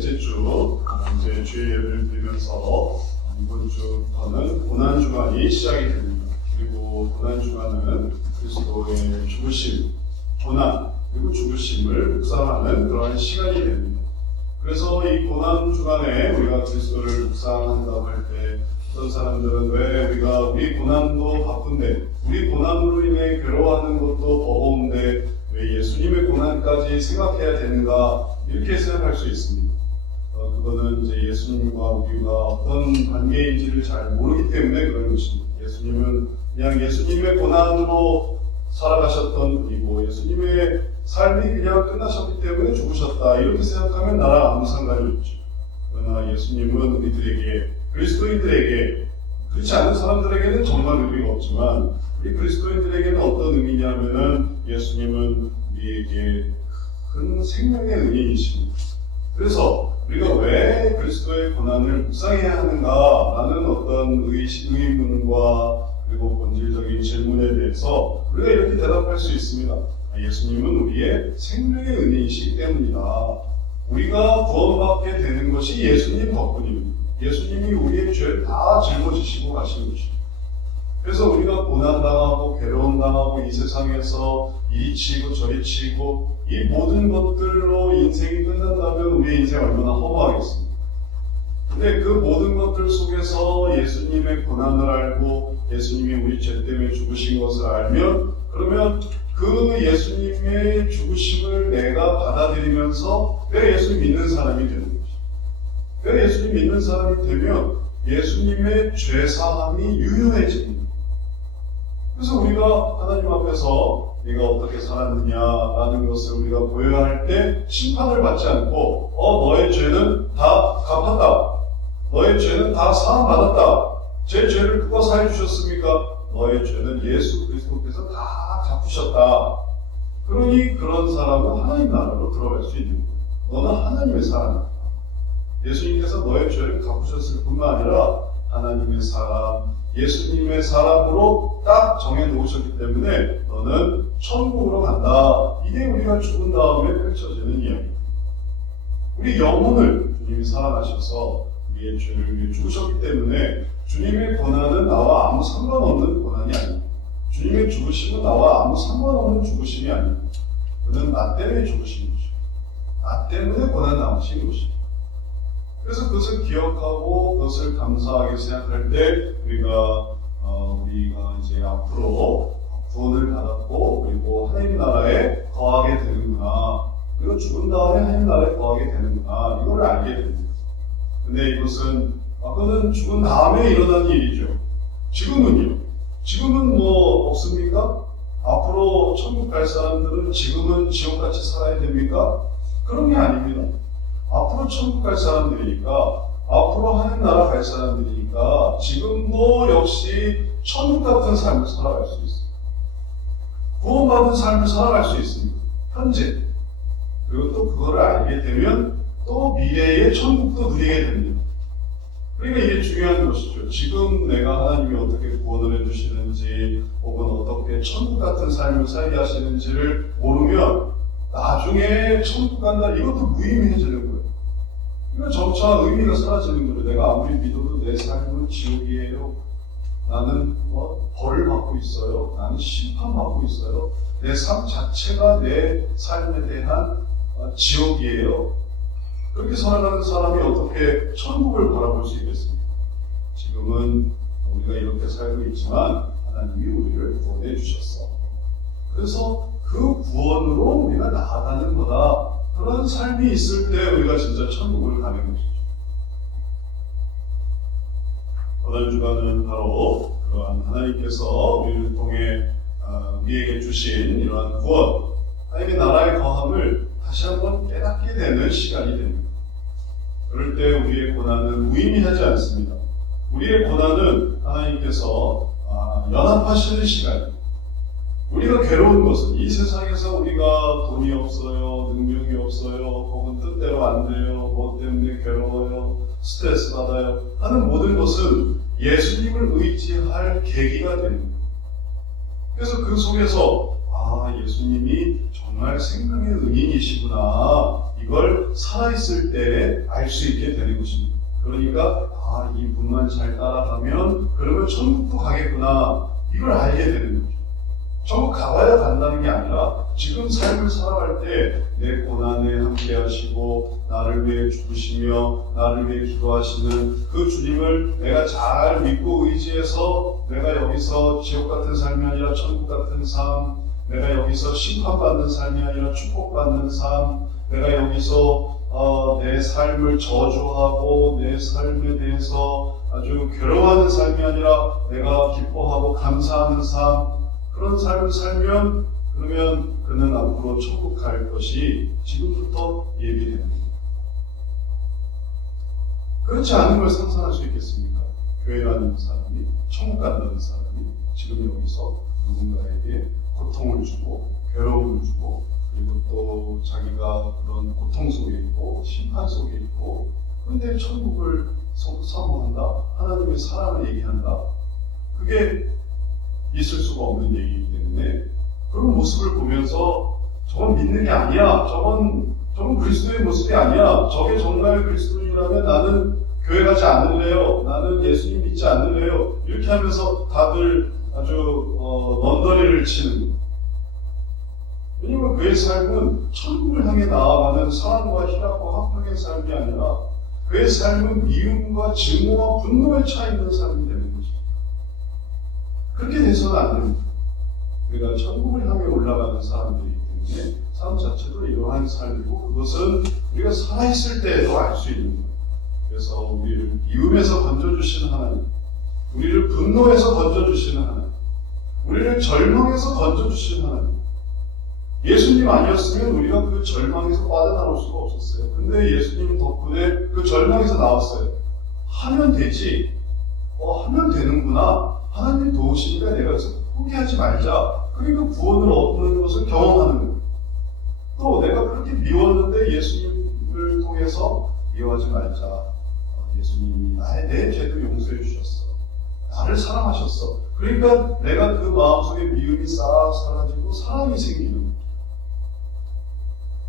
넷째 주 이제 주일 예배를 드리면서 이번 주부터는 고난주간이 시작이 됩니다. 그리고 고난주간은 그리스도의 죽으심, 고난, 그리고 죽으심을 묵상하는 그러한 시간이 됩니다. 그래서 이 고난주간에 우리가 그리스도를 묵상한다고 할 때 어떤 사람들은 왜 우리 고난도 바쁜데 우리 고난으로 인해 괴로워하는 것도 버거운데 왜 예수님의 고난까지 생각해야 되는가 이렇게 생각할 수 있습니다. 그거는 이제 예수님과 우리가 어떤 관계인지를 잘 모르기 때문에 그런 것입니다. 예수님은 그냥 예수님의 고난으로 살아가셨던 분이고 예수님의 삶이 그냥 끝나셨기 때문에 죽으셨다 이렇게 생각하면 나랑 아무 상관이 없죠. 그러나 예수님은 우리들에게 그리스도인들에게 그렇지 않은 사람들에게는 정말 의미가 없지만 우리 그리스도인들에게는 어떤 의미냐면은 예수님은 우리에게 큰 생명의 은인이십니다. 그래서 우리가 왜 그리스도의 고난을 묵상해야 하는가라는 어떤 의문과 그리고 본질적인 질문에 대해서 우리가 이렇게 대답할 수 있습니다. 예수님은 우리의 생명의 은인이시기 때문이다. 우리가 구원받게 되는 것이 예수님 덕분입니다. 예수님이 우리의 죄를 다 짊어지시고 가신 것입니다. 그래서 우리가 고난당하고 괴로움당하고 이 세상에서 이리 치고 저리 치고 이 모든 것들로 인생이 끝난다면 우리의 인생이 얼마나 허무하겠습니까? 근데 그 모든 것들 속에서 예수님의 고난을 알고 예수님이 우리 죄 때문에 죽으신 것을 알면 그러면 그 예수님의 죽으심을 내가 받아들이면서 내가 예수님 믿는 사람이 되는 것이죠. 내가 예수님 믿는 사람이 되면 예수님의 죄사함이 유효해집니다. 그래서 우리가 하나님 앞에서 네가 어떻게 살았느냐라는 것을 우리가 보여야 할 때 심판을 받지 않고 너의 죄는 다 갚았다. 너의 죄는 다 사함받았다. 제 죄를 누가 사해 주셨습니까? 너의 죄는 예수 그리스도께서 다 갚으셨다. 그러니 그런 사람은 하나님 나라로 들어갈 수 있는 거예요. 너는 하나님의 사람이다. 예수님께서 너의 죄를 갚으셨을 뿐만 아니라 하나님의 사람, 예수님의 사람으로 딱 정해놓으셨기 때문에 너는 천국으로 간다. 이게 우리가 죽은 다음에 펼쳐지는 이야기입니다. 우리 영혼을 주님이 사랑하셔서 우리의 죄를 위해 죽으셨기 때문에 주님의 고난은 나와 아무 상관없는 고난이 아닙니다. 주님의 죽으심은 나와 아무 상관없는 죽으심이 아닙니다. 그는 나 때문에 죽으신 것이고 나 때문에 고난 당하신 것입니다. 그래서 그것을 기억하고 그것을 감사하게 생각할 때 우리가 이제 앞으로 구원을 받았고 그리고 하나님 나라에 거하게 되는구나. 그리고 죽은 다음에 하나님 나라에 거하게 되는구나. 이거를 알게 됩니다. 근데 이것은 그거는 죽은 다음에 일어난 일이죠. 지금은요? 지금은 뭐 없습니까? 앞으로 천국 갈 사람들은 지금은 지옥같이 살아야 됩니까? 그런 게 아닙니다. 앞으로 천국 갈 사람들이니까 앞으로 하나님 나라 갈 사람들이니까 지금도 역시 천국 같은 삶을 살아갈 수 있습니다. 구원받은 삶을 살아갈 수 있습니다. 현재. 그리고 또 그거를 알게 되면 또 미래의 천국도 누리게 됩니다. 그러니까 이게 중요한 것이죠. 지금 내가 하나님이 어떻게 구원을 해주시는지 혹은 어떻게 천국 같은 삶을 살게 하시는지를 모르면 나중에 천국 간다 이것도 무의미해지는 거예요. 이거 점차 의미가 사라지는 거예요. 내가 아무리 믿어도 내 삶은 지옥이에요. 나는 벌을 받고 있어요. 나는 심판받고 있어요. 내 삶 자체가 내 삶에 대한 지옥이에요. 그렇게 살아가는 사람이 어떻게 천국을 바라볼 수 있겠습니까? 지금은 우리가 이렇게 살고 있지만 하나님이 우리를 구원해 주셨어. 그래서 그 구원으로 우리가 나아가는 거다. 그런 삶이 있을 때 우리가 진짜 천국을 가는 것이죠. 고난주간은 바로 그러한 하나님께서 우리를 통해 우리에게 주신 이러한 구원, 하나님의 나라의 거함을 다시 한번 깨닫게 되는 시간이 됩니다. 그럴 때 우리의 고난은 무의미하지 않습니다. 우리의 고난은 하나님께서 연합하시는 시간입니다. 우리가 괴로운 것은 이 세상에서 우리가 돈이 없어요, 능력이 없어요, 혹은 뜻대로 안 돼요, 뭐 때문에 괴로워요, 스트레스 받아요 하는 모든 것은 예수님을 의지할 계기가 됩니다. 그래서 그 속에서 예수님이 정말 생명의 은인이시구나 이걸 살아있을 때 알 수 있게 되는 것입니다. 그러니까 이 분만 잘 따라가면 그러면 천국도 가겠구나, 이걸 알게 되는 거죠. 천국 가봐야 간다는 게 아니라 지금 삶을 살아갈 때 내 고난에 함께 하시고 나를 위해 죽으시며 나를 위해 기도하시는 그 주님을 내가 잘 믿고 의지해서 내가 여기서 지옥 같은 삶이 아니라 천국 같은 삶, 내가 여기서 심판받는 삶이 아니라 축복받는 삶, 내가 여기서 내 삶을 저주하고 내 삶에 대해서 아주 괴로워하는 삶이 아니라 내가 기뻐하고 감사하는 삶, 그런 삶을 살면 그러면 그는 앞으로 천국 갈 것이 지금부터 예비되는 겁니다. 그렇지 않은 걸 상상할 수 있겠습니까? 교회 다니는 사람이, 천국 간다는 사람이 지금 여기서 누군가에게 고통을 주고 괴로움을 주고 그리고 또 자기가 그런 고통 속에 있고 심판 속에 있고, 그런데 천국을 사모한다, 하나님의 사랑을 얘기한다, 그게 있을 수가 없는 얘기이기 때문에 그런 모습을 보면서 저건 믿는 게 아니야, 저건 그리스도의 모습이 아니야, 저게 정말 그리스도인이라면 나는 교회 가지 않을래요, 나는 예수님 믿지 않을래요, 이렇게 하면서 다들 아주 넌더리를 치는 거예요. 왜냐면 그의 삶은 천국을 향해 나아가는 사랑과 희락과 화평의 삶이 아니라 그의 삶은 미움과 증오와 분노에 차 있는 삶이 되는 거죠. 그렇게 돼서는 안 됩니다. 우리가 천국을 향해 올라가는 사람들이기 때문에 삶 자체도 이러한 삶이고, 그것은 우리가 살아있을 때에도 알 수 있는 거예요. 그래서 우리를 미움에서 건져주시는 하나님, 우리를 분노에서 건져주시는 하나님, 우리를 절망에서 건져주시는 하나님. 예수님 아니었으면 우리가 그 절망에서 빠져나올 수가 없었어요. 근데 예수님 덕분에 그 절망에서 나왔어요. 하면 되지. 하면 되는구나. 하나님 도우시니까 내가 포기하지 말자. 그리고 구원을 얻는 것을 경험하는 거예요. 또 내가 그렇게 미웠는데 예수님을 통해서 미워하지 말자. 예수님이 내 죄도 용서해 주셨어. 나를 사랑하셨어. 그러니까 내가 그 마음속에 미움이 싹 사라지고 사랑이 생기는 거예요.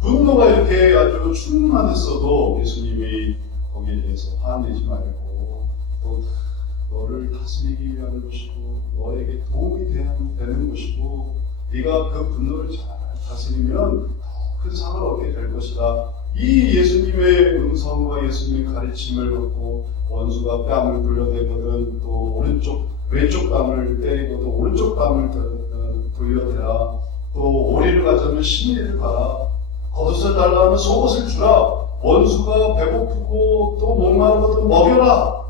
분노가 이렇게 아주 충만했어도 예수님이 거기에 대해서 화내지 말고 또 너를 다스리기 위한 것이고 너에게 도움이 되는 것이고 네가 그 분노를 잘 다스리면 더 큰 상을 얻게 될 것이다. 이 예수님의 음성과 예수님의 가르침을 받고 원수가 뺨을 돌려대거든 또 왼쪽 뺨을 때리거든 오른쪽 뺨을 돌려대라. 또 오리를 가자면 심리를 봐라. 겉옷을 달라 하면 속옷을 주라. 원수가 배고프고 또 목마르거든 먹여라.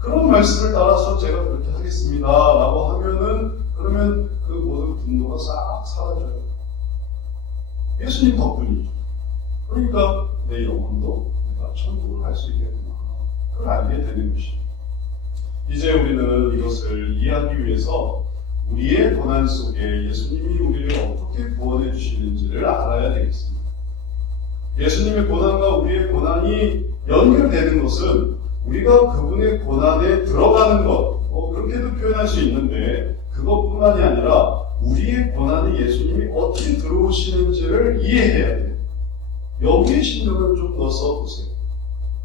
그런 말씀을 따라서 제가 그렇게 하겠습니다 라고 하면은 그러면 그 모든 분노가 싹 사라져요. 예수님 덕분이죠. 그러니까 내 영혼도 내가 천국을 갈 수 있겠구나, 그걸 알게 되는 것입니다. 이제 우리는 이것을 이해하기 위해서 우리의 고난 속에 예수님이 우리를 어떻게 구원해 주시는지를 알아야 되겠습니다. 예수님의 고난과 우리의 고난이 연결되는 것은 우리가 그분의 고난에 들어가는 것, 그렇게도 표현할 수 있는데 그것뿐만이 아니라 우리의 고난에 예수님이 어떻게 들어오시는지를 이해해야 돼요. 여기에 신경을 좀 넣어서 보세요.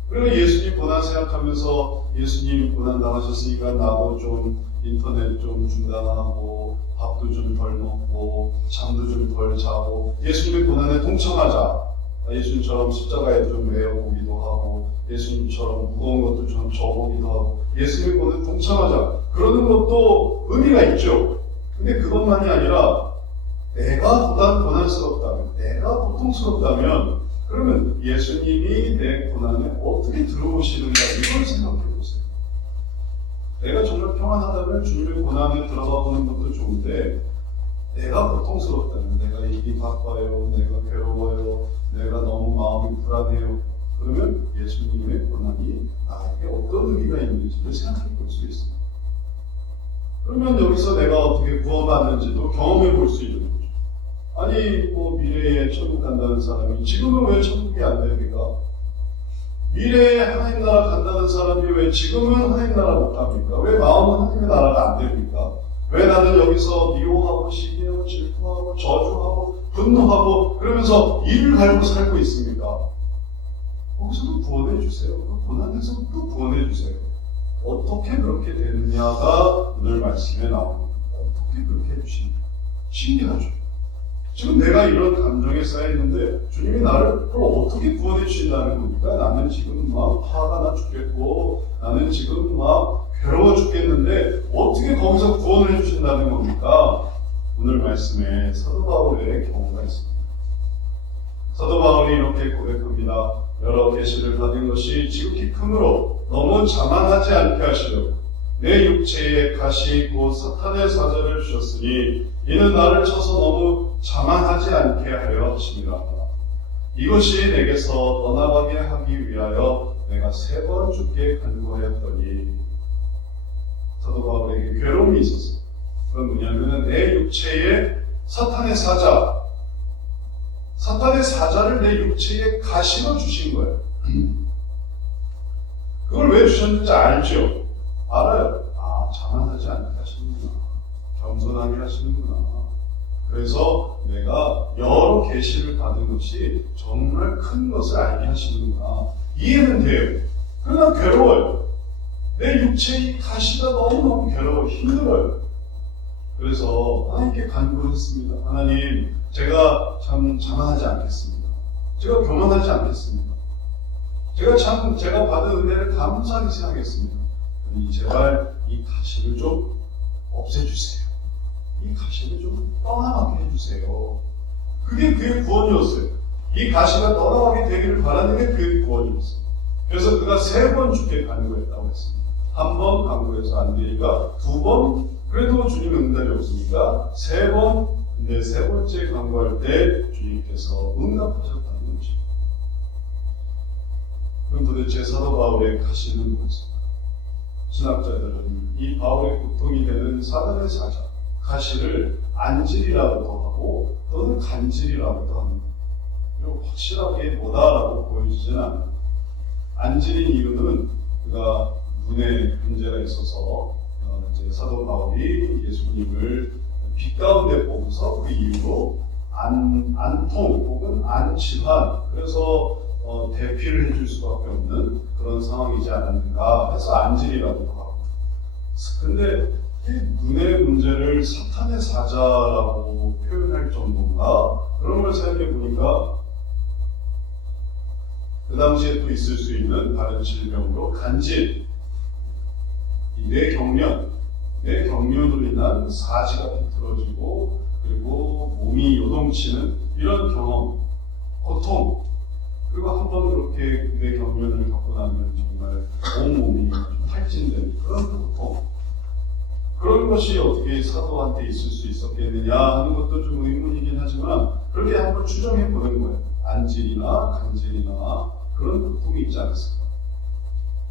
그리고 예수님 고난 생각하면서 예수님 고난 당하셨으니까 나도 좀 인터넷 좀 중단하고 밥도 좀 덜 먹고 잠도 좀 덜 자고 예수님의 고난에 동참하자. 예수님처럼 십자가에 좀 매어보기도 하고 예수님처럼 무거운 것도 좀 져보기도 하고 예수님의 고난에 동참하자. 그러는 것도 의미가 있죠. 근데 그것만이 아니라 내가 고난스럽다면, 내가 고통스럽다면 그러면 예수님이 내 고난에 어떻게 들어오시는가, 이걸 생각해 보세요. 내가 정말 평안하다면 주님의 고난에 들어가 보는 것도 좋은데 내가 고통스럽다면, 내가 일이 바빠요, 내가 괴로워요, 내가 너무 마음이 불안해요, 그러면 예수님의 고난이 나에게 어떤 의미가 있는지를 생각해 볼 수 있습니다. 그러면 여기서 내가 어떻게 구원받는지도 경험해 볼 수 있는 거죠. 아니 미래에 천국 간다는 사람이 지금은 왜 천국이 안 됩니까? 미래에 하나님 나라 간다는 사람이 왜 지금은 하나님 나라 못 갑니까? 왜 마음은 하나님의 나라가 안 됩니까? 왜 나는 여기서 미워하고 시기하고 질투하고 저주하고 분노하고 그러면서 이를 갈고 살고 있습니까? 거기서도 구원해 주세요. 그 고난에서도 구원해 주세요. 어떻게 그렇게 되느냐가 오늘 말씀에 나옵니다. 어떻게 그렇게 해주십니까? 신기하죠. 지금 내가 이런 감정에 쌓여 있는데 주님이 나를 그걸 어떻게 구원해 주신다는 겁니까? 나는 지금 막 화가 나 죽겠고 나는 지금 막 괴로워 죽겠는데 어떻게 거기서 구원을 해주신다는 겁니까? 오늘 말씀에 사도 바울의 경우가 있습니다. 사도 바울이 이렇게 고백합니다. 여러 계시를 받은 것이 지극히 크므로 너무 자만하지 않게 하시려고 내 육체에 가시 곧 사탄의 사자를 주셨으니 이는 나를 쳐서 너무 자만하지 않게 하려 하심이라. 이것이 내게서 떠나가게 하기 위하여 내가 3번 주께 간구하였더니 사도 바울에게 괴로움이 있었어요. 그건 뭐냐면 내 육체에 사탄의 사자를 내 육체에 가시로 주신 거예요. 그걸 왜 주셨는지 알죠? 알아요. 아, 자만하지 않게 하시는구나. 겸손하게 하시는구나. 그래서 내가 여러 계시를 받은 것이 정말 큰 것을 알게 하시는구나. 이해는 돼요. 그러나 괴로워요. 내 육체의 가시가 너무너무 괴로워 힘들어요. 그래서 하나님께 간구했습니다. 하나님, 제가 참 자만하지 않겠습니다. 제가 교만하지 않겠습니다. 제가 받은 은혜를 감사하게 생각했습니다. 제발 이 가시를 좀 없애주세요. 이 가시를 좀 떠나가게 해주세요. 그게 그의 구원이었어요. 이 가시가 떠나가게 되기를 바라는 게 그의 구원이었어요. 그래서 그가 3번 주께 간구했다고 했습니다. 한 번 간구해서 안 되니까 2번, 그래도 주님 응답이 없으니까 3번, 근데 3번째 간구할 때 주님께서 응답하셨다는 것입니다. 그럼 도대체 사도 바울의 가시는 무엇입니까? 신학자들은 이 바울의 고통이 되는 사단의 사자, 가시를 안질이라고도 하고 또는 간질이라고도 합니다. 그리고 확실하게 뭐다라고 보여지진 않아요. 안질인 이유는 그가 눈에 문제가 있어서 이제 사도 바울이 예수님을 빛 가운데 보고서 그 이유로 안통 혹은 안질환, 그래서 대피를 해줄 수밖에 없는 그런 상황이지 않았는가 해서 안질이라고 하고, 근데 눈의 문제를 사탄의 사자라고 표현할 정도인가? 그런 걸 생각해 보니까 그 당시에 또 있을 수 있는 다른 질병으로 간질, 뇌경련으로 인한 사지가 비틀어지고 그리고 몸이 요동치는 이런 경험, 고통, 그리고 한번 그렇게 뇌경련을 겪고 나면 정말 온몸이 탈진되는 그런 고통, 그런 것이 어떻게 사도한테 있을 수 있었겠느냐 하는 것도 좀 의문이긴 하지만 그렇게 한번 추정해 보는 거예요. 안질이나 간질이나 그런 고통이 있지 않았을까.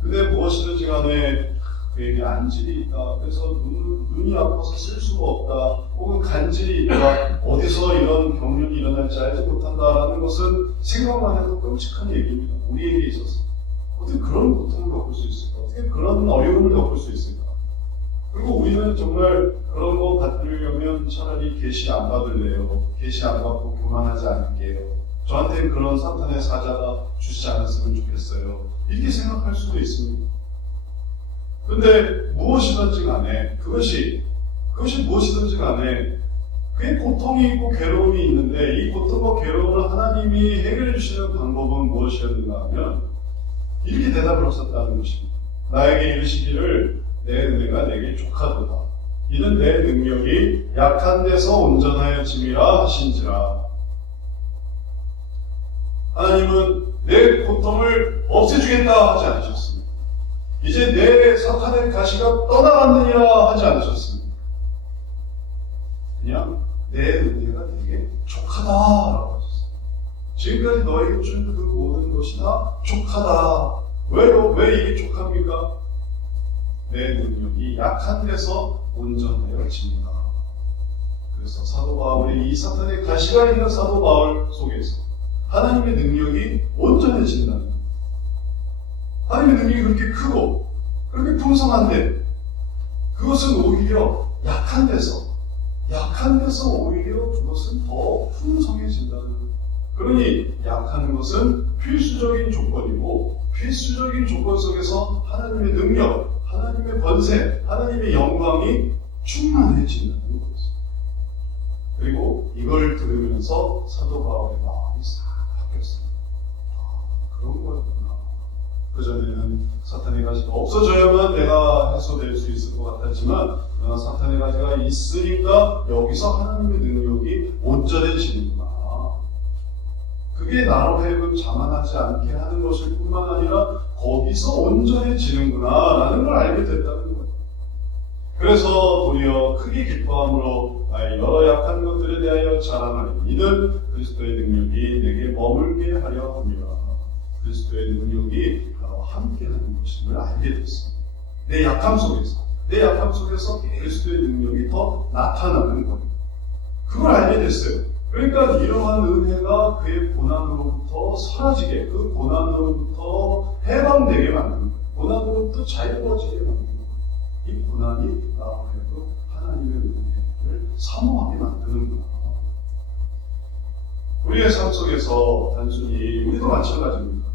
근데 무엇이든지 간에 그에게 안질이 있다, 그래서 눈이 아파서 쓸 수가 없다, 혹은 간질이 있다, 어디서 이런 경련이 일어날지 알지 못한다라는 것은 생각만 해도 끔찍한 얘기입니다. 우리에게 있어서 어떻게 그런 고통을 겪을 수 있을까? 어떻게 그런 어려움을 겪을 수 있을까? 그리고 우리는 정말 그런 거 받으려면 차라리 계시 안 받을래요. 계시 안 받고 교만하지 않을게요. 저한테는 그런 사탄의 사자가 주시지 않았으면 좋겠어요. 이렇게 생각할 수도 있습니다. 근데 무엇이든지 간에 그것이 무엇이든지 간에 그게 고통이 있고 괴로움이 있는데 이 고통과 괴로움을 하나님이 해결해 주시는 방법은 무엇이었는가 하면 이렇게 대답을 하셨다는 것입니다. 나에게 이르시기를 내 은혜가 내게 족하도다. 이는 내 능력이 약한 데서 온전하여짐이라 하신지라. 하나님은 내 고통을 없애주겠다 하지 않으셨습니다. 이제 내 사탄의 가시가 떠나갔느니라 하지 않으셨습니다. 그냥 내 은혜가 내게 족하다라고 하셨어요. 지금까지 너에게 준 그 모든 것이 다 족하다. 왜 이게 족합니까? 내 능력이 약한 데서 온전하여집니다. 그래서 사도 바울이 이 사탄의 가시가 있는 사도 바울 속에서 하나님의 능력이 온전해진다는 거예요. 하나님의 능력이 그렇게 크고 그렇게 풍성한데 그것은 오히려 약한 데서 약한 데서 오히려 그것은 더 풍성해진다는 거예요. 그러니 약한 것은 필수적인 조건이고 필수적인 조건 속에서 하나님의 능력, 하나님의 권세, 하나님의 영광이 충만해진다는 거예요. 그리고 이걸 들으면서 사도 바울의 마음이 싹 바뀌었습니다. 그런 거였구나. 그전에는 사탄의 가시가 없어져야만 내가 해소될 수 있을 것 같았지만 사탄의 가시가 있으니까 여기서 하나님의 능력이 온전해지는구나. 그게 나로 하여금 자만하지 않게 하는 것일 뿐만 아니라 거기서 온전해지는구나 라는 걸 알게 됐다는 거예요. 그래서 도리어 크게 기뻐함으로 나의 여러 약한 것들에 대하여 자랑하니 이는 그리스도의 능력이 내게 머물게 하려 합니다. 그리스도의 능력이 나와 함께 하는 것임을 알게 됐습니다. 내 약함 속에서 그리스도의 능력이 더 나타나는 거예요. 그걸 알게 됐어요. 그러니까 이러한 은혜가 그의 고난으로부터 사라지게, 그 고난으로부터 해방되게 만드는 거예요. 고난으로부터 자유로워지게 만드는 거예요. 이 고난이 나와 하여금 하나님의 은혜를 사모하게 만드는구나. 우리의 삶 속에서 단순히 우리도 마찬가지입니다.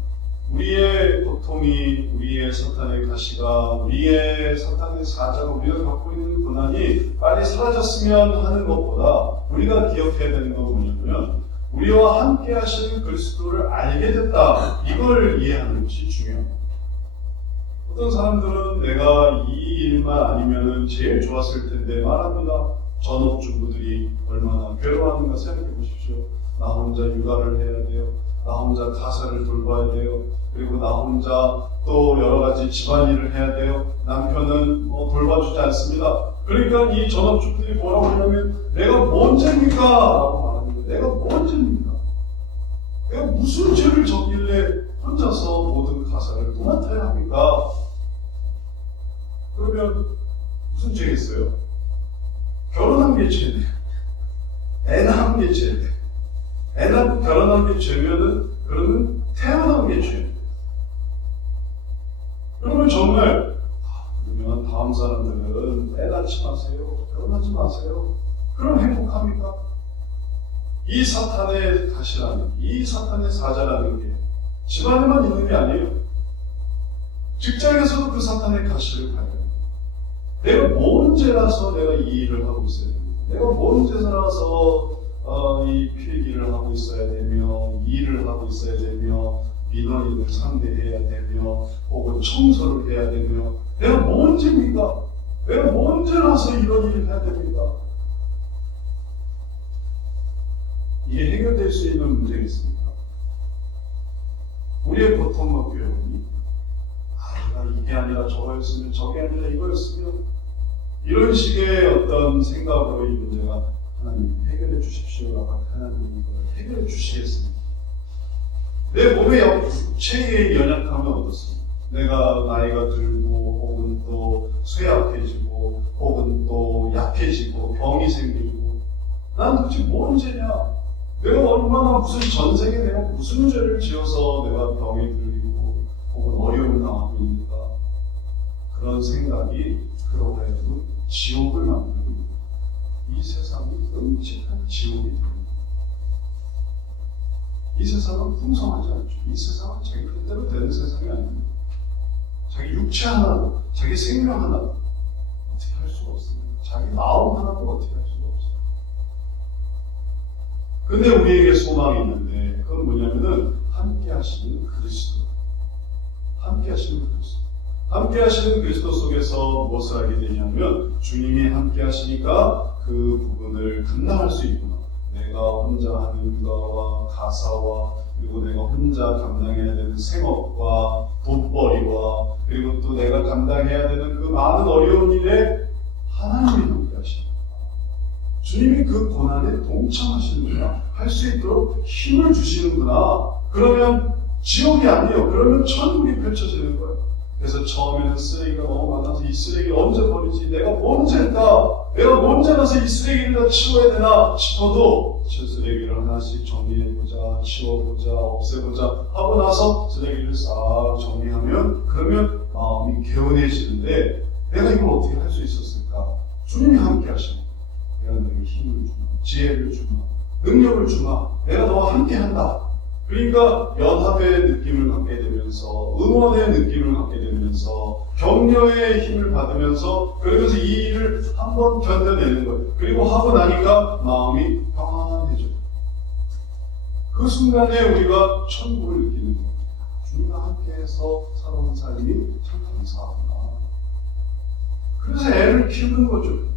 우리의 고통이, 우리의 사탄의 가시가, 우리의 사탄의 사자가 우리가 갖고 있는 고난이 빨리 사라졌으면 하는 것보다 우리가 기억해야 되는 건 뭐냐면 우리와 함께 하시는 그리스도를 알게 됐다. 이걸 이해하는 것이 중요합니다. 어떤 사람들은 내가 이 일만 아니면 제일 좋았을 텐데 말합니다. 전업주부들이 얼마나 괴로워하는가 생각해 보십시오. 나 혼자 육아를 해야 돼요. 나 혼자 가사를 돌봐야 돼요. 그리고 나 혼자 또 여러 가지 집안일을 해야 돼요. 남편은 돌봐주지 않습니다. 그러니까 이 전업주부들이 뭐라고 하냐면 내가 뭔 죄입니까? 라고 말하는 거예요. 내가 뭔 죄입니까? 내가 무슨 죄를 졌길래 혼자서 모든 가사를 도맡아야 합니까? 그러면 무슨 죄겠어요? 결혼한 게 죄네. 애 낳은 게 죄네. 애 낳고 결혼한 게 죄면은 그러면 태어난 게 죄네. 그러면 정말 그러면 다음 사람들은 애 낳지 마세요. 결혼하지 마세요. 그럼 행복합니까? 이 사탄의 가시라는, 이 사탄의 사자라는 게 집안에만 있는 게 아니에요. 직장에서도 그 사탄의 가시를 발견해요. 내가 뭔 죄라서 내가 이 일을 하고 있어야 됩니다. 내가 뭔 죄라서 이 필기를 하고 있어야 되며, 일을 하고 있어야 되며, 민원인을 상대해야 되며, 혹은 청소를 해야 되며, 내가 뭔 죄입니까? 내가 뭔 죄라서 이런 일을 해야 됩니까? 이게 해결될 수 있는 문제겠습니까? 우리의 고통과 괴로움이 내가 이게 아니라 저거였으면 저게 아니라 이거였으면 이런 식의 어떤 생각으로 이 문제가 하나님 해결해 주십시오라고 하나님이 이걸 해결해 주시겠습니다. 내 몸의 육체의 연약함은 어떻습니까? 내가 나이가 들고 혹은 또 쇠약해지고 혹은 또 약해지고 병이 생기고 난 도대체 뭔 죄냐? 내가 얼마나 무슨 전생에 내가 무슨 죄를 지어서 내가 병에 들리고 혹은 어려움을 당하고 있는가? 그런 생각이 그로 하여금 지옥을 만들고 이 세상이 끔찍한 지옥이 됩니다. 이 세상은 풍성하지 않죠. 이 세상은 자기 뜻대로 되는 세상이 아닙니다. 자기 육체 하나도, 자기 생명 하나도 어떻게 할 수가 없습니다. 자기 마음 하나도 어떻게 할 수가 없어요. 근데 우리에게 소망이 있는데 그건 뭐냐면은 함께 하시는 그리스도. 함께 하시는 그리스도. 함께 하시는 그리스도 속에서 무엇을 하게 되냐면 주님이 함께 하시니까 그 부분을 감당할 수 있구나. 내가 혼자 하는 거와 가사와 그리고 내가 혼자 감당해야 되는 생업과 돈벌이와 그리고 또 내가 감당해야 되는 그 많은 어려운 일에 하나님이 함께 하십니다. 주님이 그 고난에 동참하시는구나. 할 수 있도록 힘을 주시는구나. 그러면 지옥이 아니에요. 그러면 천국이 펼쳐지는 거예요. 그래서 처음에는 쓰레기가 너무 많아서 이 쓰레기 언제 버리지? 내가 뭔지 했다. 내가 뭔지 알아서 이 쓰레기를 다 치워야 되나 싶어도 쓰레기를 하나씩 정리해보자, 치워보자, 없애보자 하고 나서 쓰레기를 싹 정리하면 그러면 마음이 개운해지는데 내가 이걸 어떻게 할 수 있었을까? 주님이 함께 하시는 거예요. 내가 너에게 힘을 주마, 지혜를 주마, 능력을 주마, 내가 너와 함께 한다. 그러니까 연합의 느낌을 갖게 되면서, 응원의 느낌을 갖게 되면서, 격려의 힘을 받으면서, 그러면서 이 일을 한번 견뎌내는 거예요. 그리고 하고 나니까 마음이 평안해져요. 그 순간에 우리가 천국을 느끼는 거예요. 주님과 함께해서 살아온 삶이 참 감사하구나. 그래서 애를 키우는 거죠.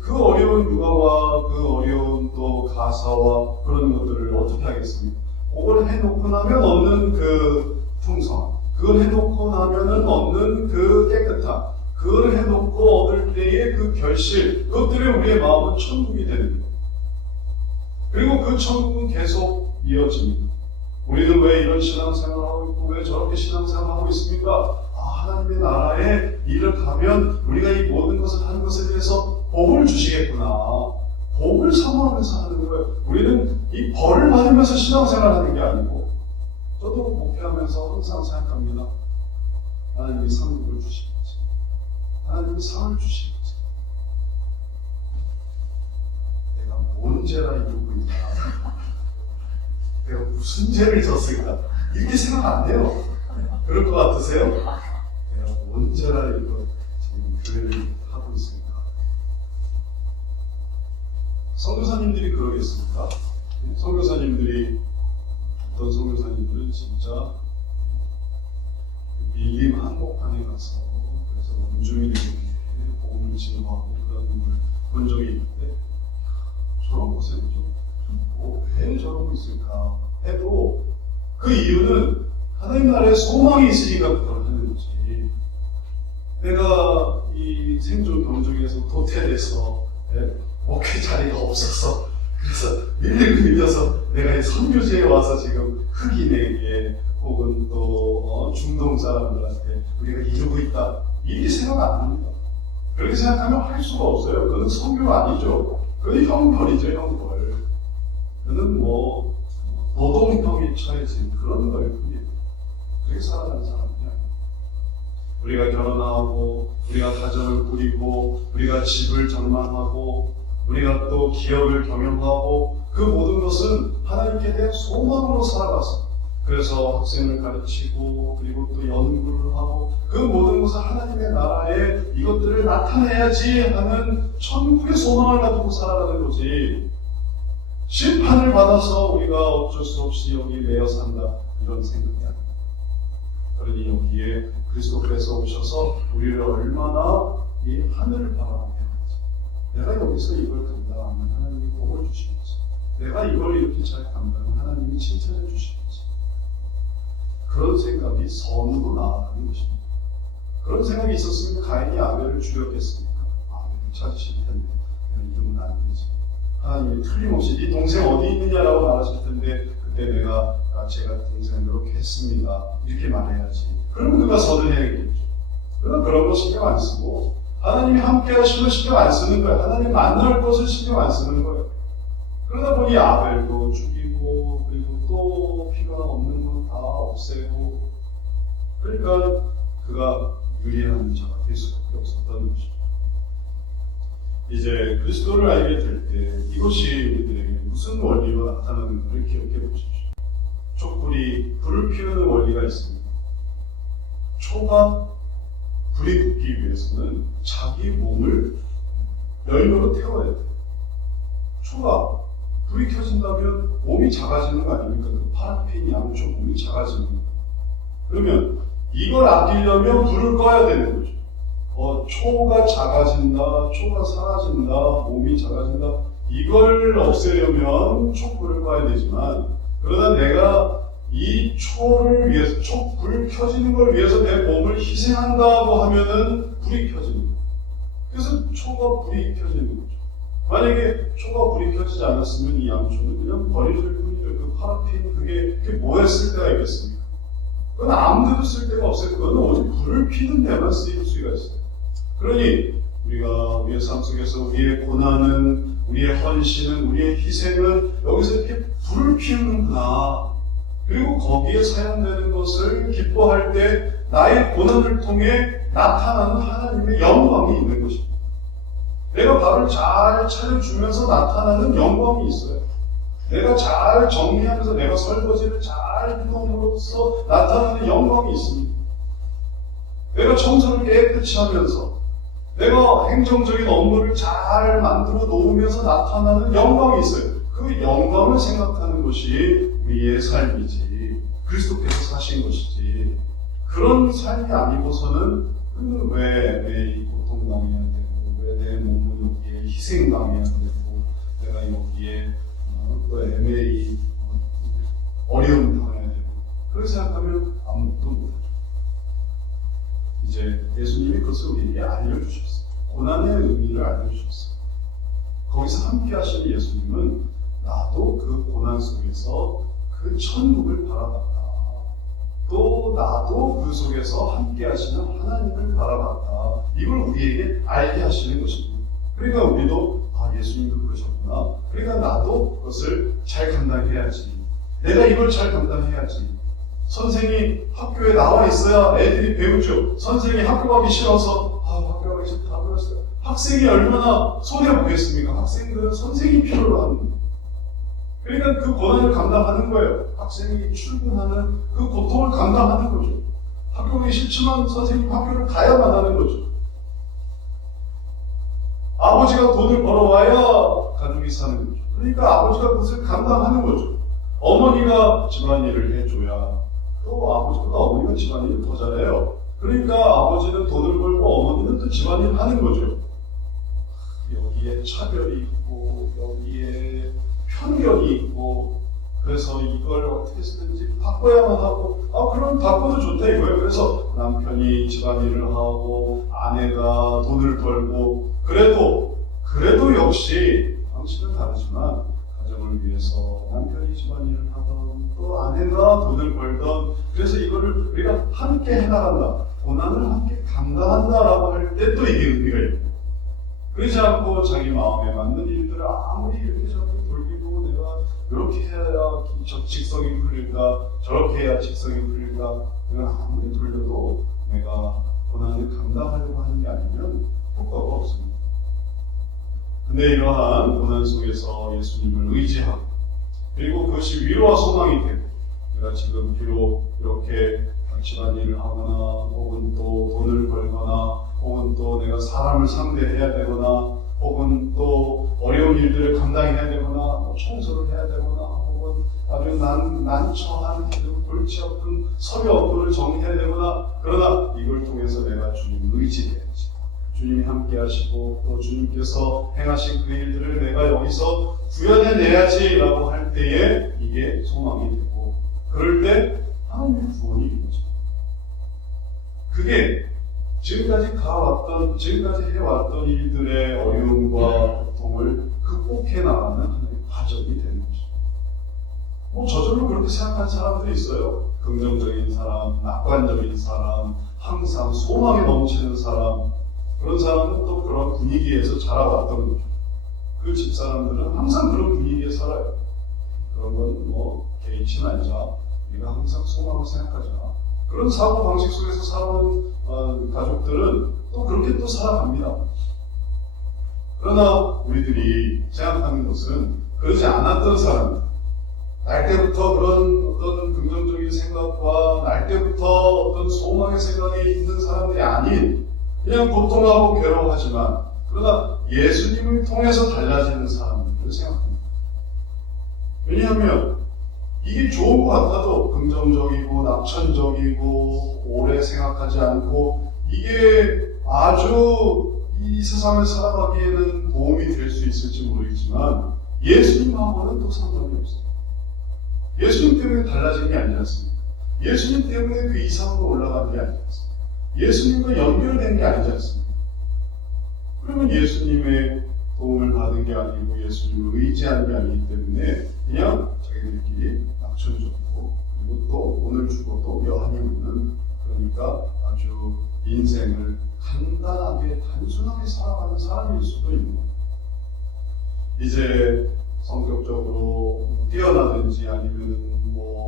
그 어려운 육아와 그 어려운 또 가사와 그런 것들을 어떻게 하겠습니까? 그걸 해놓고 나면 얻는 그 풍성, 그걸 해놓고 나면은 얻는 그 깨끗함, 그걸 해놓고 얻을 때의 그 결실, 그것들이 우리의 마음은 천국이 되는 거예요. 그리고 그 천국은 계속 이어집니다. 우리는 왜 이런 신앙생활을 하고 있고 왜 저렇게 신앙생활을 하고 있습니까? 하나님의 나라에 일을 가면 우리가 이 모든 것을 하는 것에 대해서 복을 주시겠구나. 복을 사모하면서 하는 거예요. 우리는 이 벌을 받으면서 신앙생활을 하는 게 아니고, 저도 목회하면서 항상 생각합니다. 하나님이 상급을 주시겠지. 하나님이 상을 주시겠지. 내가 뭔 죄라 이러고 있나. 내가 무슨 죄를 졌을까. 이렇게 생각 안 해요. 그럴 것 같으세요? 내가 뭔 죄라 이거 지금 교회를 하고 있습니까? 선교사님들이 그러겠습니까? 선교사님들이, 어떤 선교사님들은 진짜 밀림 한복판에 가서 그래서 원주민에게 복음을 진화하고 그런 걸 본 적이 있는데, 저런 곳에 왜 저러고 있을까 해도 그 이유는 하나님 나라에 소망이 있으니까 그걸 하는 거지. 내가 이 생존 경중에서 도태돼서 목회 자리가 없어서 그래서 밀려서 내가 이 선교지에 와서 지금 흑인에게 혹은 또 중동 사람들한테 우리가 이루고 있다, 이렇게 생각 안 합니다. 그렇게 생각하면 할 수가 없어요. 그건 선교가 아니죠. 그건 형벌이죠, 형벌. 그는 뭐 노동형에 처해진 그런 거예요. 그렇게 살아가는 사람이야. 우리가 결혼하고 우리가 가정을 꾸리고 우리가 집을 장만하고 우리가 또 기업을 경영하고 그 모든 것은 하나님께 대한 소망으로 살아가서, 그래서 학생을 가르치고 그리고 또 연구를 하고 그 모든 것을 하나님의 나라에 이것들을 나타내야지 하는 천국의 소망을 가지고 살아가는 거지, 심판을 받아서 우리가 어쩔 수 없이 여기 매여 산다 이런 생각이 아닙니다. 그러니 여기에 그리스도께서 오셔서 우리를 얼마나 이 하늘을 바라보게 하는지, 내가 여기서 이걸 감당하면 하나님이 복을 주시겠지, 내가 이걸 이렇게 잘 감당하면 하나님이 칭찬해 주시겠지, 그런 생각이 선으로 나아가는 것입니다. 그런 생각이 있었으면 가인이 아벨을 죽였겠습니까? 아벨을 찾으실 텐데 이러면 안 되지. 하나님이 틀림없이 네 동생 어디 있느냐라고 말하실 텐데, 그때 내가 제가 동생을 이렇게 했습니다 이렇게 말해야지. 그러면 그가 서든해야겠죠. 그러나 그런 거 신경 안 쓰고 하나님이 함께 하시면 신경 안 쓰는 거예요. 하나님 만날 것을 신경 안 쓰는 거예요. 그러다 보니 아벨도 죽이고 그리고 또 필요 없는 건 다 없애고, 그러니까 그가 유리한 자가 될 수밖에 없었다는 것이죠. 이제 그리스도를 알게 될 때 이것이 우리들에게 무슨 원리로 나타나는가를 기억해 보십시오. 촛불이 불을 피우는 원리가 있습니다. 초가 불이 붙기 위해서는 자기 몸을 연료로 태워야 돼요. 초가 불이 켜진다면 몸이 작아지는 거 아닙니까? 그 파라핀 양초 몸이 작아지는 거. 그러면 이걸 아끼려면 불을 꺼야 되는 거죠. 초가 작아진다, 초가 사라진다, 몸이 작아진다, 이걸 없애려면 촛불을 꺼야 되지만, 그러나 내가 이 초를 위해서, 불 켜지는 걸 위해서 내 몸을 희생한다고 하면은 불이 켜지는 거예요. 그래서 초가 불이 켜지는 거죠. 만약에 초가 불이 켜지지 않았으면 이 양초는 그냥 버려질 뿐이죠. 그 파라핀 그게 뭐에 쓸 데가 있겠습니까? 그건 아무데도 쓸 데가 없어요. 그거는 오직 불을 피는 데만 쓰일 수가 있어요. 그러니 우리가 우리의 삶 속에서 우리의 고난은, 우리의 헌신은, 우리의 희생은 여기서 이렇게 불을 피우는구나. 그리고 거기에 사용되는 것을 기뻐할 때 나의 고난을 통해 나타나는 하나님의 영광이 있는 것입니다. 내가 밥을 잘 차려주면서 나타나는 영광이 있어요. 내가 잘 정리하면서 내가 설거지를 잘 해놓음으로써 나타나는 영광이 있습니다. 내가 청소를 깨끗이 하면서 내가 행정적인 업무를 잘 만들어 놓으면서 나타나는 영광이 있어요. 그 영광을 생각하는 것이 우리의 삶이지, 그리스도께서 사신 것이지, 그런 삶이 아니고서는 왜 고통당해야 되고, 왜 내 몸은 여기에 희생당해야 되고, 내가 여기에 또 애매히 어려움 당해야 되고, 그렇게 생각하면 아무것도 못하죠. 이제 예수님이 그것을 우리에게 알려주셨어요. 고난의 의미를 알려주셨어요. 거기서 함께 하시는 예수님은 나도 그 고난 속에서 그 천국을 바라봤다. 또 나도 그 속에서 함께 하시는 하나님을 바라봤다. 이걸 우리에게 알게 하시는 것입니다. 그러니까 우리도 예수님도 그러셨구나. 그러니까 나도 그것을 잘 감당해야지. 내가 이걸 잘 감당해야지. 선생이 학교에 나와 있어야 애들이 배우죠. 선생이 학교 가기 싫어서 학교 가기 싫다 그랬어요. 학생이 얼마나 손해보겠습니까? 학생들은 선생이 필요로 하는 거예요. 그러니까 그 고난을 감당하는 거예요. 학생이 출근하는 그 고통을 감당하는 거죠. 학교 가기 싫지만 선생님 학교를 가야만 하는 거죠. 아버지가 돈을 벌어와야 가족이 사는 거죠. 그러니까 아버지가 그것을 감당하는 거죠. 어머니가 집안일을 해줘야 또 아버지보다 어머니가 집안일을 더 잘해요. 그러니까 아버지는 돈을 벌고 어머니는 또 집안일을 하는 거죠. 여기에 차별이 있고 여기에 편견이 있고 그래서 이걸 어떻게 쓰든지 바꿔야만 하고 그럼 바꿔도 좋다 이거예요. 그래서 남편이 집안일을 하고 아내가 돈을 벌고 그래도 역시 당신은 다르지만 가정을 위해서 남편이 집안일을 하던 또 아내가 돈을 벌던 그래서 이거를 우리가 함께 해나간다. 고난을 함께 감당한다라고 할 때 또 이게 의미가 있고 그러지 않고 자기 마음에 맞는 일들을 아무리 이렇게 저렇게 돌리고 내가 이렇게 해야 직성이 풀릴까 저렇게 해야 직성이 풀릴까 내가 아무리 돌려도 내가 고난을 감당하려고 하는 게 아니면 효과가 없습니다. 근데 이러한 고난 속에서 예수님을 의지하고 그리고 그것이 위로와 소망이 되고 내가 지금 비록 이렇게 집안일을 하거나 혹은 또 돈을 벌거나 혹은 또 내가 사람을 상대해야 되거나 혹은 또 어려운 일들을 감당해야 되거나 청소를 해야 되거나 혹은 아주 난처한 골치 아픈 서류 업무를 정리해야 되거나 그러나 이걸 통해서 내가 주님을 의지해야지. 주님이 함께 하시고 또 주님께서 행하신 그 일들을 내가 여기서 구현해내야지 라고 할 때에 이게 소망이 되고 그럴 때 하나님의 구원이 이루어집니다. 그게 지금까지 해왔던 일들의 어려움과 고통을 극복해 나가는 하나의 과정이 되는 것입니다. 저절로 그렇게 생각하는 사람들이 있어요. 긍정적인 사람, 낙관적인 사람, 항상 소망에 넘치는 사람 그런 사람은 또 그런 분위기에서 자라왔던 거죠. 그 집사람들은 항상 그런 분위기에 살아요. 그런 건 개의치 말자. 우리가 항상 소망을 생각하자. 그런 사고방식 속에서 살아온 가족들은 또 그렇게 또 살아갑니다. 그러나 우리들이 생각하는 것은 그러지 않았던 사람들 날 때부터 그런 어떤 긍정적인 생각과 날 때부터 어떤 소망의 생각이 있는 사람들이 아닌 그냥 고통하고 괴로워하지만 그러나 예수님을 통해서 달라지는 사람들을 생각합니다. 왜냐하면 이게 좋은 것 같아도 긍정적이고 낙천적이고 오래 생각하지 않고 이게 아주 이 세상을 살아가기에는 도움이 될 수 있을지 모르겠지만 예수님하고는 또 상관이 없어요. 예수님 때문에 달라진 게 아니지 않습니까? 예수님 때문에 그 이상으로 올라간 게 아니지 않습니까? 예수님과 연결된 게 아니지 않습니까? 그러면 예수님의 도움을 받은 게 아니고 예수님을 의지한 게 아니기 때문에 그냥 자기들끼리 낙천적이고 그리고 또 오늘 죽어도 여한이 없는 그러니까 아주 인생을 간단하게 단순하게 살아가는 사람일 수도 있는 거예요. 이제 성격적으로 뛰어나든지 아니면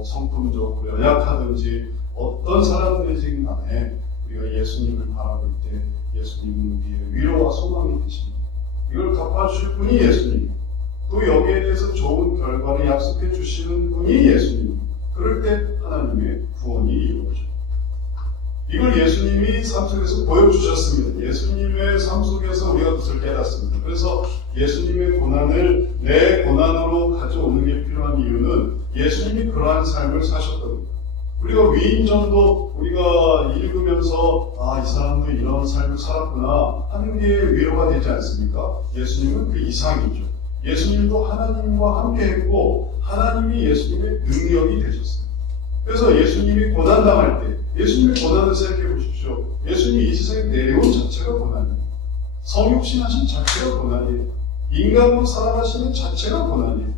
성품적으로 연약하든지 어떤 사람들이든 간에 우리가 예수님을 바라볼 때 예수님은 우리의 위로와 소망이 되십니다. 이걸 갚아주실 분이 예수님. 또 여기에 대해서 좋은 결과를 약속해 주시는 분이 예수님. 그럴 때 하나님의 구원이 이루어져요. 이걸 예수님이 삶 속에서 보여주셨습니다. 예수님의 삶 속에서 우리가 그것을 깨닫습니다. 그래서 예수님의 고난을 내 고난으로 가져오는 게 필요한 이유는 예수님이 그러한 삶을 사셨거든요. 우리가 위인전도 우리가 읽으면서 이 사람도 이런 삶을 살았구나 하는 게 위로가 되지 않습니까? 예수님은 그 이상이죠. 예수님도 하나님과 함께 했고 하나님이 예수님의 능력이 되셨어요. 그래서 예수님이 고난당할 때 예수님의 고난을 생각해 보십시오. 예수님이 이 세상에 내려온 자체가 고난이에요. 성육신하신 자체가 고난이에요. 인간으로 살아가시는 자체가 고난이에요.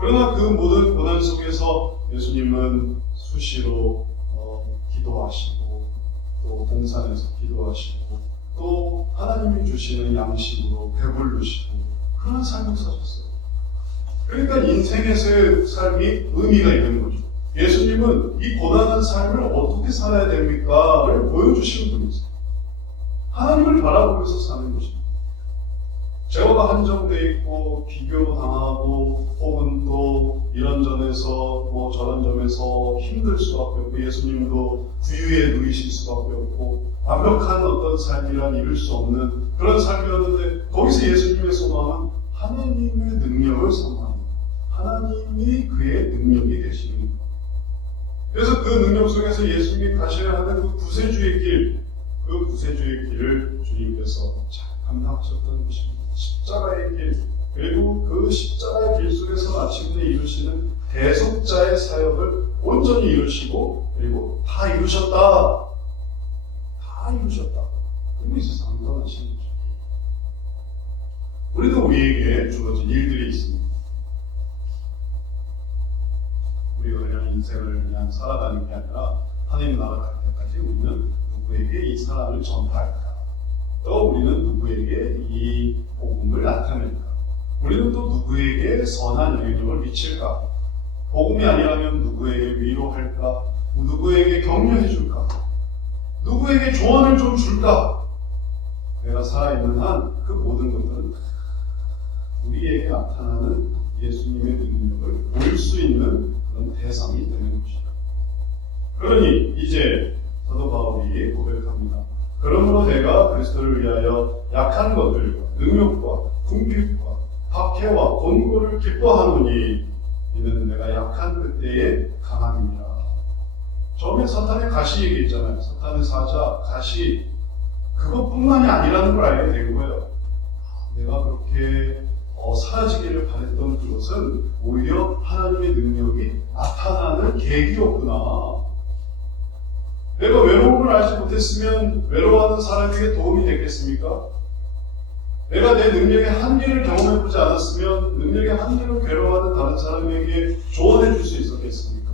그러나 그 모든 고난 속에서 예수님은 수시로 기도하시고 또 동산에서 기도하시고 또 하나님이 주시는 양식으로 배부르시고 그런 삶을 사셨어요. 그러니까 인생에서의 삶이 의미가 있는 거죠. 예수님은 이 고난한 삶을 어떻게 살아야 됩니까?를 보여주신 분이세요. 하나님을 바라보면서 사는 것입니다. 제어가 한정되어 있고 비교당하고 혹은 또 이런 점에서 저런 점에서 힘들 수밖에 없고 예수님도 부유에 누이실 수밖에 없고 완벽한 어떤 삶이란 이룰 수 없는 그런 삶이었는데 거기서 예수님의 소망은 하나님의 능력을 사모합니다. 하나님이 그의 능력이 되시는 거예요. 그래서 그 능력 속에서 예수님이 가셔야 하는 그 구세주의 길, 그 구세주의 길을 주님께서 잘 감당하셨던 것입니다. 십자가의 길, 그리고 그 십자가의 길 속에서 마침내 이루시는 대속자의 사역을 온전히 이루시고 그리고 다 이루셨다. 다 이루셨다. 그리고 이 세상을 떠나신 거죠. 우리도 우리에게 주어진 일들이 있습니다. 우리가 그냥 인생을 그냥 살아가는 게 아니라 하나님 나라 갈 때까지 우리는 누구에게 이 사랑을 전파할까? 또 우리는 누구에게 이 복음을 나타낼까? 우리는 또 누구에게 선한 영향력을 미칠까? 복음이 아니라면 누구에게 위로할까? 누구에게 격려해줄까? 누구에게 조언을 좀 줄까? 내가 살아있는 한 그 모든 것들은 우리에게 나타나는 예수님의 능력을 보일 수 있는 그런 대상이 되는 것이다. 그러니 이제 사도 바울이 고백합니다. 그러므로 내가 그리스도를 위하여 약한 것들과 능력과 궁핍과 박해와 곤고를 기뻐하노니 이는 내가 약한 그때의 강함이니라. 처음에 사탄의 가시 얘기했잖아요. 사탄의 사자, 가시 그것뿐만이 아니라는 걸 알게 된 거예요. 내가 그렇게 사라지기를 바랬던 그것은 오히려 하나님의 능력이 나타나는 계기였구나. 내가 외로움을 알지 못했으면 외로워하는 사람에게 도움이 되겠습니까? 내가 내 능력의 한계를 경험해보지 않았으면 능력의 한계로 괴로워하는 다른 사람에게 조언해 줄 수 있었겠습니까?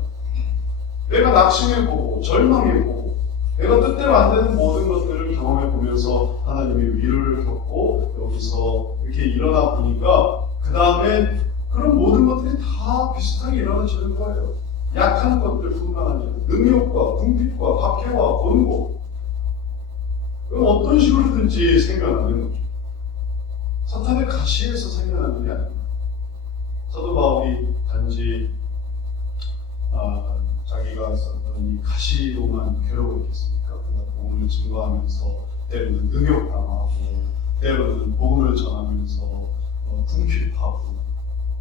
내가 낙심해보고 절망해보고 내가 뜻대로 안 되는 모든 것들을 경험해보면서 하나님의 위로를 겪고 여기서 이렇게 일어나 보니까 그 다음에 그런 모든 것들이 다 비슷하게 일어나지는 거예요. 약한 것들뿐만 아니라 능력과 궁핍과 박해와 곤고 그건 어떤 식으로든지 생겨나는 거죠. 사탄의 가시에서 생겨나는 게 아닙니다. 사도 바울이 단지 자기가 썼던 이 가시로만 괴로웠겠습니까? 그가 복음을 증거하면서 때로는 능욕당하고 때로는 복음을 전하면서 궁핍하고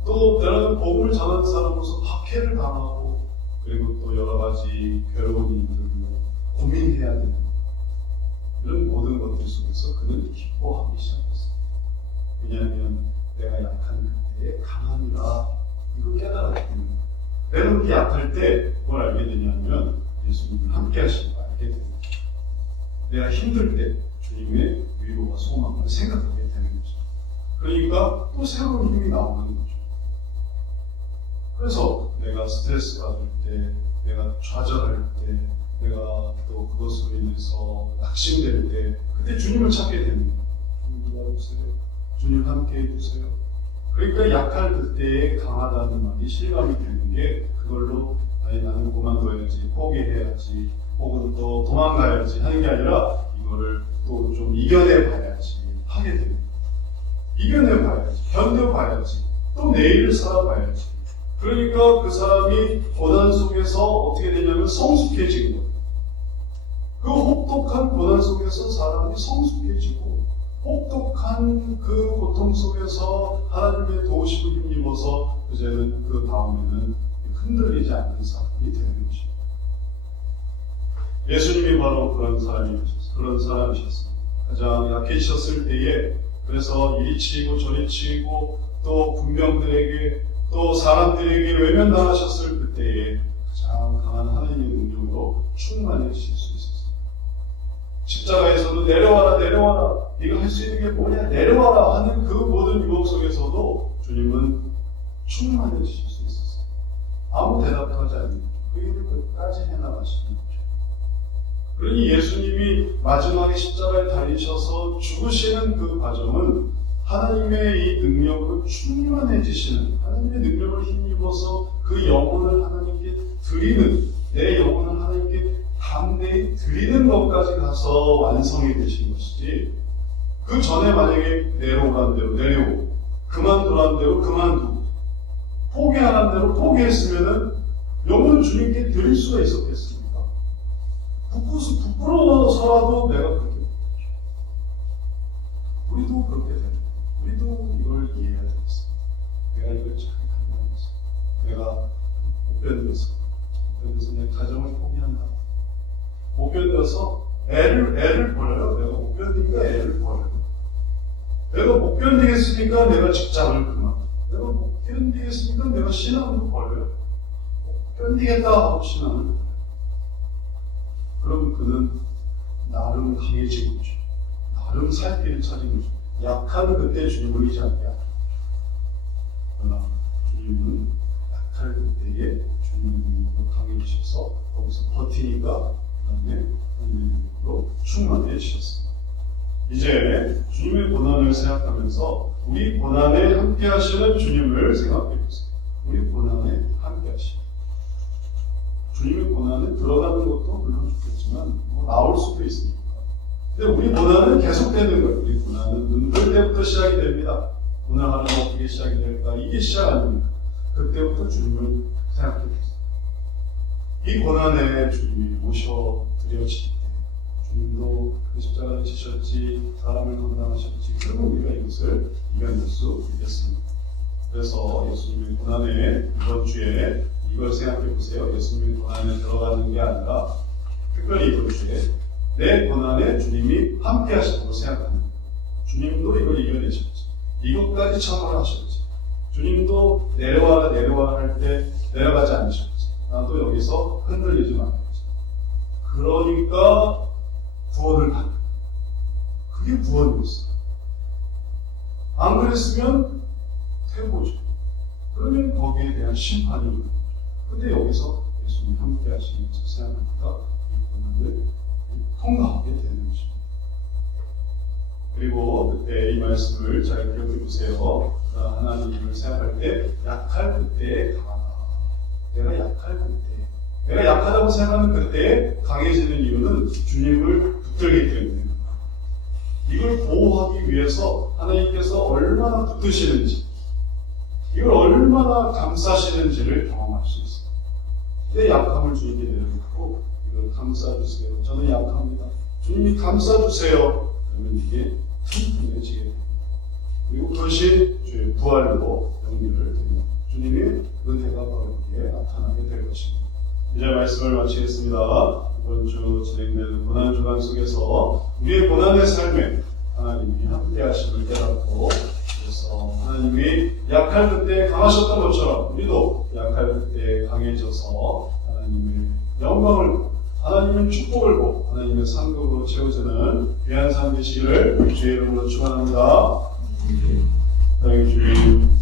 또 때로는 복음을 전하는 사람으로서 박해를 당하고 그리고 또 여러 가지 괴로운 일들로 고민해야 되는 이런 모든 것들 속에서 그는 기뻐하기 시작했습니다. 왜냐하면 내가 약한 그때에 강함이라 이걸 깨달았기 때문에 내가 그렇게 약할 때 뭘 알게 되냐면 예수님을 함께 하시는 걸 알게 됩니다. 내가 힘들 때 주님의 위로와 소망을 생각하게 되는 거죠. 그러니까 또 새로운 힘이 나오는 거죠. 그래서 내가 스트레스 받을 때, 내가 좌절할 때, 내가 또 그것으로 인해서 낙심될 때 그때 주님을 찾게 됩니다. 주님 도와주세요. 주님 함께 해주세요. 그러니까 약할 그때에 강하다는 말이 실감이 되는 게 그걸로 아니 나는 그만둬야지, 포기해야지, 혹은 또 도망가야지 하는 게 아니라 이거를 또 좀 이겨내 봐야지 하게 됩니다. 이겨내봐야지, 견뎌봐야지, 또 내일을 살아봐야지. 그러니까 그 사람이 고난 속에서 어떻게 되냐면 성숙해지는 거예요. 그 혹독한 고난 속에서 사람이 성숙해지고, 혹독한 그 고통 속에서 하나님의 도우심을 힘입어서 이제는 그 다음에는 흔들리지 않는 사람이 되는 것입니다. 예수님이 바로 그런 사람이셨습니다. 가장 약해지셨을 때에, 그래서 이리 치이고 저리 치이고 또 군병들에게 또 사람들에게 외면당하셨을 그때에 가장 강한 하나님의 능력으로 충만해지실 수 있었습니다. 십자가에서도 내려와라 내려와라, 네가 할 수 있는 게 뭐냐, 내려와라 하는 그 모든 유혹 속에서도 주님은 충만해지실 수 있었어요. 아무 대답도 하지 않는 그 일을 끝까지 해나가시는 거죠. 그러니 예수님이 마지막에 십자가에 달리셔서 죽으시는 그 과정은 하나님의 이 능력으로 충만해지시는, 하나님의 능력을 힘입어서 그 영혼을 하나님께 드리는, 내 영혼을 하나님께 담대히 드리는 것까지 가서 완성이 되신 것이지, 그 전에 만약에 내려오라는 대로 내려오고 그만두라는 대로 그만두고 포기하라는 대로 포기했으면은 영혼을 주님께 드릴 수가 있었겠습니까? 부끄러워서라도 내가 그렇게 되겠죠. 우리도 그렇게 됩니다. 우리도 이걸 이해해야 되겠어. 내가 이걸 잘 간다면서, 내가 못 견뎌서 내 가정을 포기한다. 못 견뎌서 애를 버려요. 내가 못 견디니까 애를 버려요. 내가 못 견디겠으니까 내가 직장을 그만. 내가 못 견디겠으니까 내가 신앙도 버려요. 못 견디겠다 하고 신앙을 버려요. 그럼 그는 나름 강해지고 있죠. 나름 살 길을 찾은 거죠. 약한 그때 주님을 의지하게 하죠. 그러나 주님은 약할 그때에 주님의 능력으로 강해지셔서 거기서 버티니까 그 다음에 능력으로 충만해지셨습니다. 이제 주님의 고난을 생각하면서 우리 고난에 함께 하시는 주님을 생각해 보세요. 우리 고난에 함께 하시는 주님의 고난에 들어가는 것도 물론 좋겠지만 나올 수도 있으니까. 근데 우리 고난은 계속되는 거예요. 우리 고난은 눈 뜰 때부터 시작이 됩니다. 오늘 하루는 어떻게 시작이 될까? 이게 시작 아닙니까? 그때부터 주님을 생각해 보세요. 이 고난에 주님이 모셔드려지기 때문에 주님도 그 십자가를 지셨지, 사람을 감당하셨지, 그러면 우리가 이것을 이겨낼 수 있겠습니다. 그래서 예수님의 고난에 이번 주에 이걸 생각해 보세요. 예수님의 고난에 들어가는 게 아니라 특별히 이번 주에 내 고난에 주님이 함께 하셨다고 생각하는 거예요. 주님도 이걸 이겨내셨지. 이것까지 참아라 하셨지. 주님도 내려와라 내려와라 할 때 내려가지 않으셨지. 나도 여기서 흔들리지 말아야지. 그러니까 구원을 받는 거예요. 그게 구원이었어요. 안 그랬으면 퇴보죠. 그러면 거기에 대한 심판이 오는 거죠. 근데 여기서 예수님이 함께 하시면서 생각하니까 이 고난을 통과하게 되는 것입니다. 그리고 그때 이 말씀을 잘 기억해 보세요. 하나님을 생각할 때 약할 그때에 강하다. 내가 약할 그때, 내가 약하다고 생각하는 그때에 강해지는 이유는 주님을 붙들기 때문입니다. 이걸 보호하기 위해서 하나님께서 얼마나 붙드시는지, 이걸 얼마나 감싸시는지를 경험할 수 있어요. 내 약함을 주님께 내려놓고 이걸 감싸주세요. 저는 약합니다. 주님이 감싸주세요. 그러면 이게 튼튼해지게 됩니다. 그리고 그것이 주의 부활로 연결됩니다. 주님의 은혜가 바로 여기에 나타나게 될 것입니다. 이제 말씀을 마치겠습니다. 이번 주 진행되는 고난 주간 속에서 우리의 고난의 삶에 하나님이 함께 하심을 깨닫고, 그래서 하나님이 약할 그때 강하셨던 것처럼 우리도 약할 그때 강해져서 하나님의 영광을 보고 하나님의 축복을 보고 하나님의 상급으로 채워지는 귀한 삶 되시기를 주의 이름으로 축원합니다. 사랑해 주님.